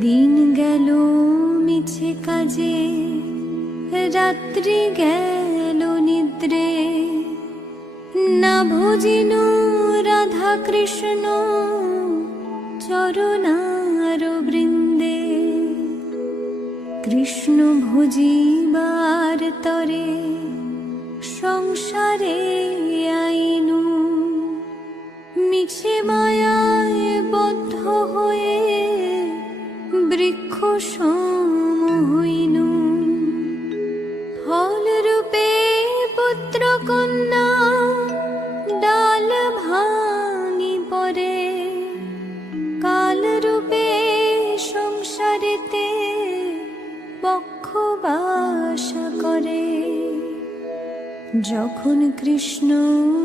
দিন গেল মিছে কাজে, রাত্রি গেল নিদ্রে। না ভজিনু রাধা কৃষ্ণ চরণার বৃন্দে। কৃষ্ণ ভজিবার তরে সংসারে যখন কৃষ্ণ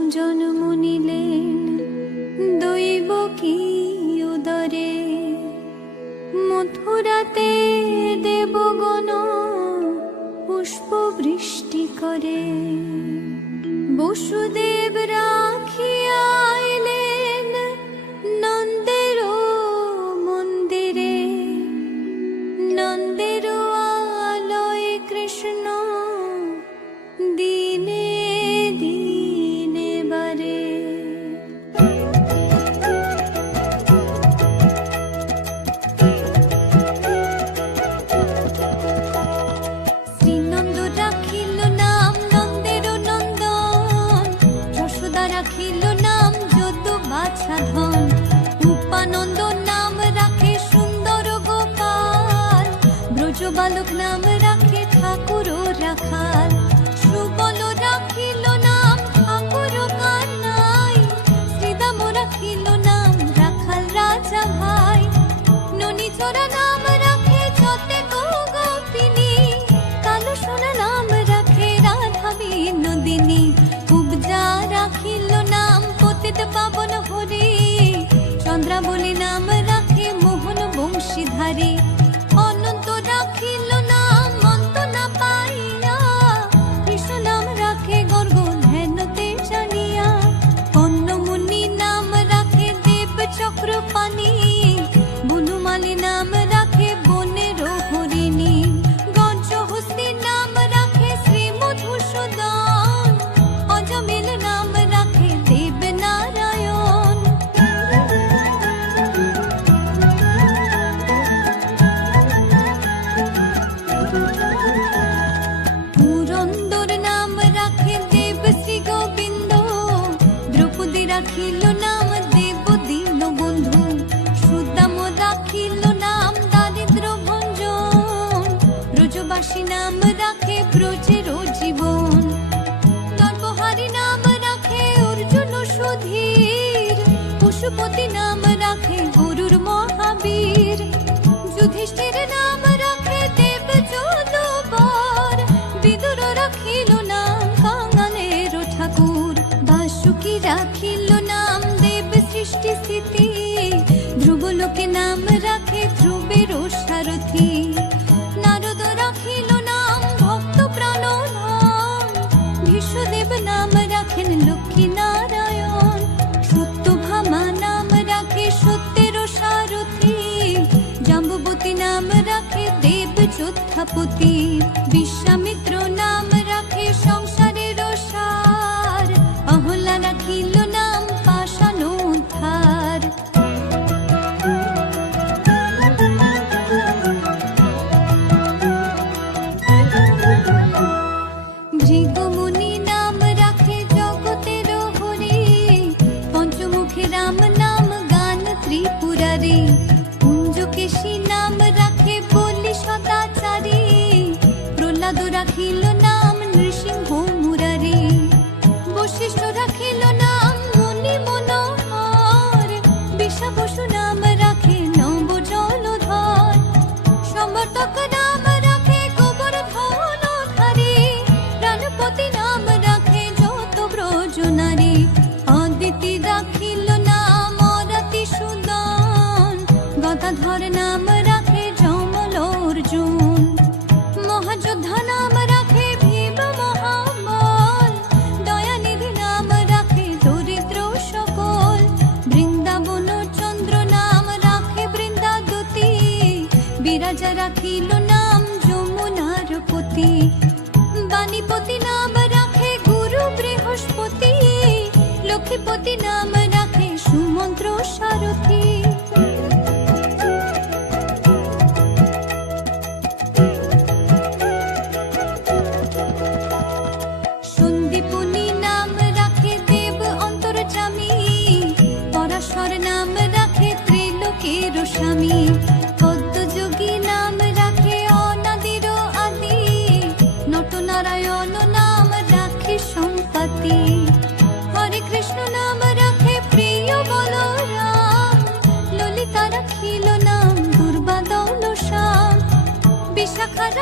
জন্ম নিলেন দৈব কি উদরে? মথুরাতে দেবগণ পুষ্প বৃষ্টি করে। বসুদেব রাখিয়া বালক নাম রাখে ঠাকুর রাখাল। সুবল রাখিল নাম ঠাকুর কানাই শ্রীদাম রাখিল নাম রাখাল রাজা ভাই। ননি চোরা নাম রাখে যতে গোপিনী কালো সোনা নাম রাখে রাধা বিনোদিনী কুবজা রাখিল নাম, পতিত পাবন নাম রাখে ধ্রুবের সারথি। নারদ রাখিল নাম, ভক্ত প্রাণধন বিষ্ণুদেব নাম রাখেন লক্ষ্মী নারায়ণ। সত্যভামা নাম রাখে সত্যের সারথি। জাম্বুবতী নাম রাখে দেব যোদ্ধাপতি ধর নাম রাখে যমল অর্জুন। মহাযোদ্ধা নাম রাখে ভীম মহাবল দয়ানিধি নাম রাখে দরিদ্র সকল। বৃন্দাবন চন্দ্র নাম রাখে বৃন্দাদুতি বিরাজা রাখিল নাম যমুনার পতি। বাণীপতি নাম রাখে গুরু বৃহস্পতি। লক্ষ্মীপতি নাম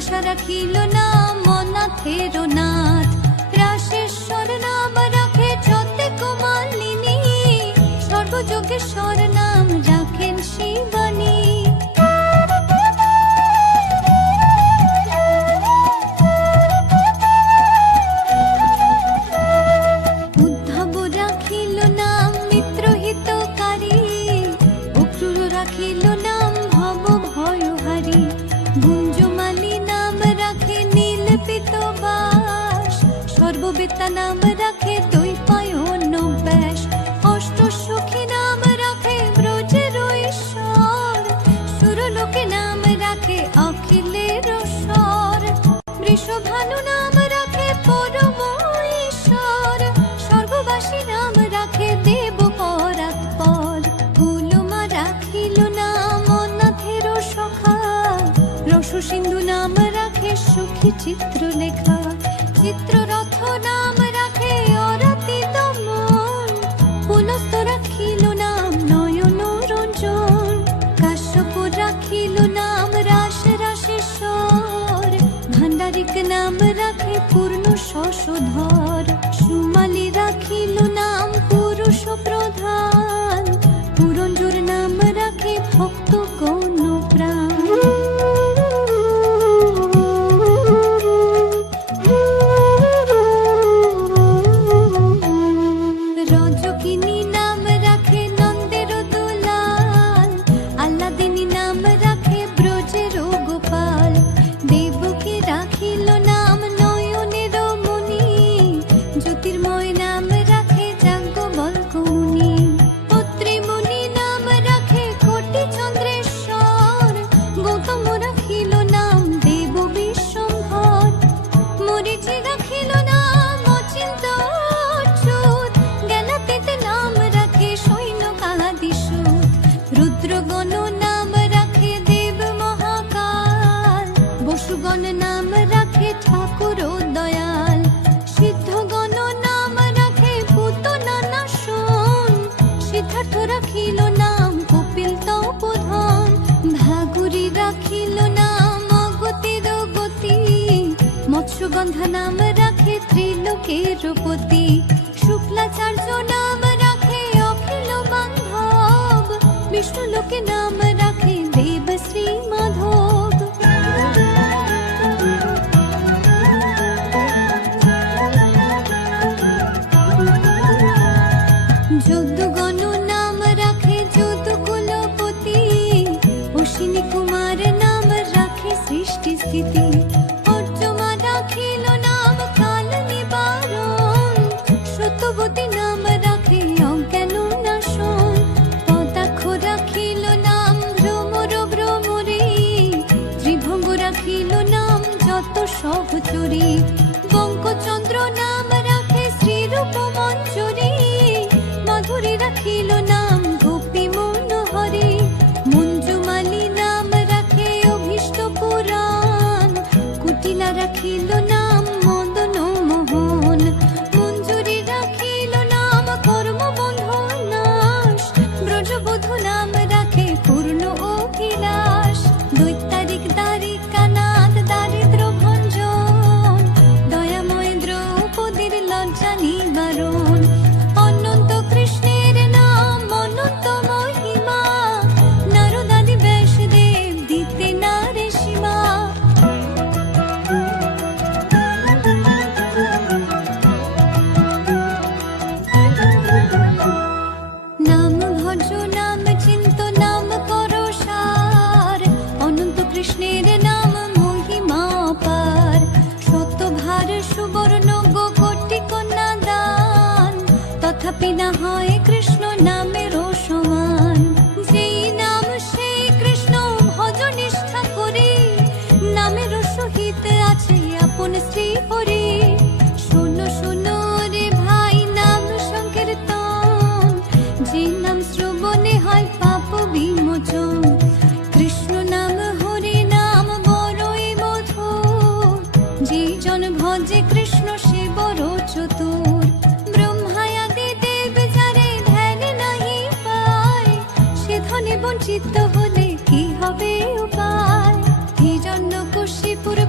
আশা রাখিল না মনাথের নাথ। চিত্রলেখা। চিত্ররথ নাম রাখে অরাতিত মন। পুলস্ত রাখিল নাম নয়ন রঞ্জন। কাশ্যপ রাখিল নাম রাস রাশেশ্বর ভান্ডারিক নাম রাখে পূর্ণ শশধর গন্ধ নাম রাখে ত্রিলোকের পতি শুক্লাচার্য নাম রাখে অখিল বান্ধব। বিষ্ণু লোকে নাম সিদ্ধ হলে কি হবে উপায়? কি জন্য কোষে পুরো